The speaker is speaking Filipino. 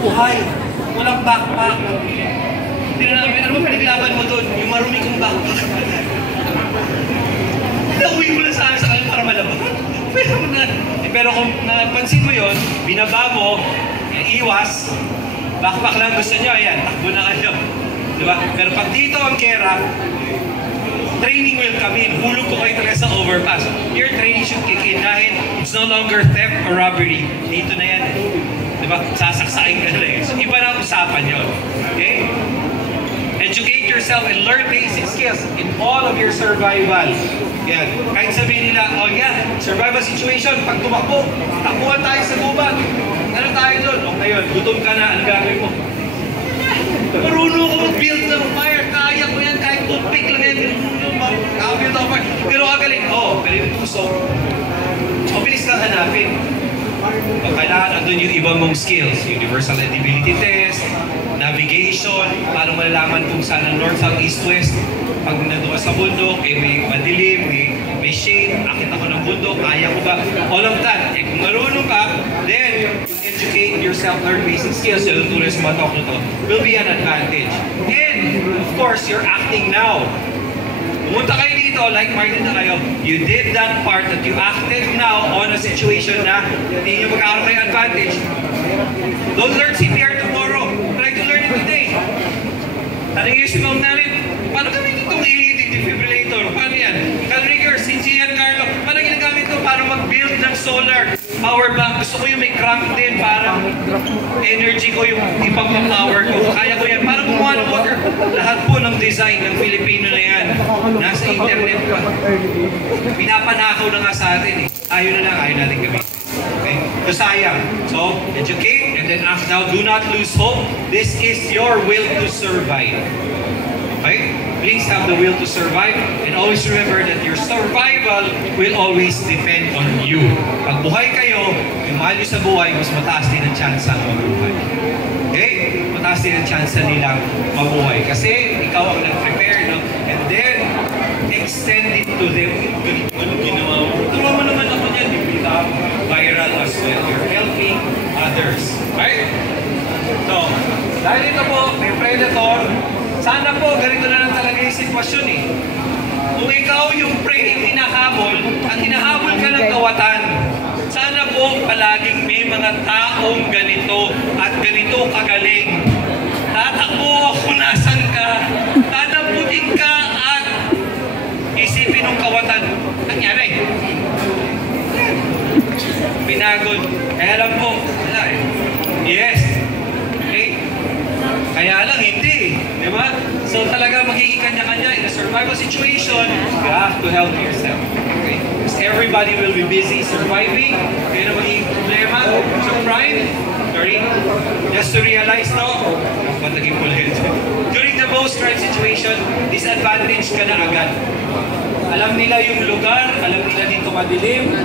buhay. Walang backpack. Hindi na namin, ano ba pinaglaban mo doon? Yung marumi kong backpack. Nauwi mo lang sa kanya para malabas. Pero kung napansin mo yun, binaba mo, iwas, backpack lang gusto nyo, ayan, takbo na kayo. Diba? Pero pag dito ang kera, training will come in. Hulog ko kayo talaga sa overpass. Your training should kick in dahil it's no longer theft or robbery. Dito na yan. Diba? Sasaksain ka na eh. So, iba na usapan yun. Okay? Educate yourself and learn basic skills in all of your survival. Yan. Kahit sabihin nila, oh yeah, survival situation, pag tumakbo, takbuhan tayo sa gubat. Ano tayo doon? O ngayon, gutom ka na, ano gagawin mo? Marunong ko mag-build ng fire, kaya ko yan, kahit toothpick lang yan, build ng fire. Pero kagaling, pero yung puso, mabilis kang hanapin. Kailangan andun yung ibang mong skills, universal edibility test, navigation, paano malalaman kung saan ang north, south, east, west. Pag nandun sa bundok, may madilim, may shade, akit ako ng bundok, kaya ko ba? All of that. Kung marunong ka, then educate yourself, learn basic skills, yung tulad sa mga talk na to, will be an advantage. And, of course, you're acting now. Pumunta kayo dito, like-minded na kayo, you did that part that you acted now on a situation na hindi nyo magkakaroon kayo advantage. Don't learn CPR tomorrow. Try to learn it today. Tanong yung si Mom namin, paano gamitin itong defibrillator? Paano yan? Calrigger, si Giancarlo, paano ginagamit ito para mag-build ng solar power bank? Gusto ko yung may crank din para energy ko yung ipang-power ko. Kaya ko yan. Para gumawa ng water. Lahat po ng design ng Filipino na yan. Nasa internet pa. Pinapanakaw na nga sa atin eh. Ayaw na lang, ayaw natin gawin. Okay? So sayang. So, educate and then act now. Do not lose hope. This is your will to survive. Okay? Please have the will to survive and always remember that your survival will always depend on you. Pag buhay kayo, yung mahal nyo sa buhay, mas mataas din ang chance na mabuhay. Okay? Mataas din ang chance nilang mabuhay. Kasi ikaw ang nag-prepare, no? And then, extend it to them. Ano ginawa mo? Tulungan mo naman ako niyan. You become viral as well. You're helping others. Right? So, dahil ito po, may predator, sana po, ganito na lang talaga yung sitwasyon eh. Kung ikaw yung prey yung hinahabol, at hinahabol ka ng kawatan, sana po palaging may mga taong ganito at ganito kagaling. Tatakbo kung nasan ka, tataputin ka at isipin ng kawatan. Nangyari. Pinagod. Kaya lang po, wala eh. Yes. Okay? Kaya lang hindi. Diba? So talaga magiging kanya-kanya in a survival situation, you have to help yourself. Okay? Because everybody will be busy surviving. Kaya na magiging problema. So Brian, just to realize no, ba't naging ulit? During the most trying situation, disadvantage ka na agad. Alam nila yung lugar, alam nila dito madilim,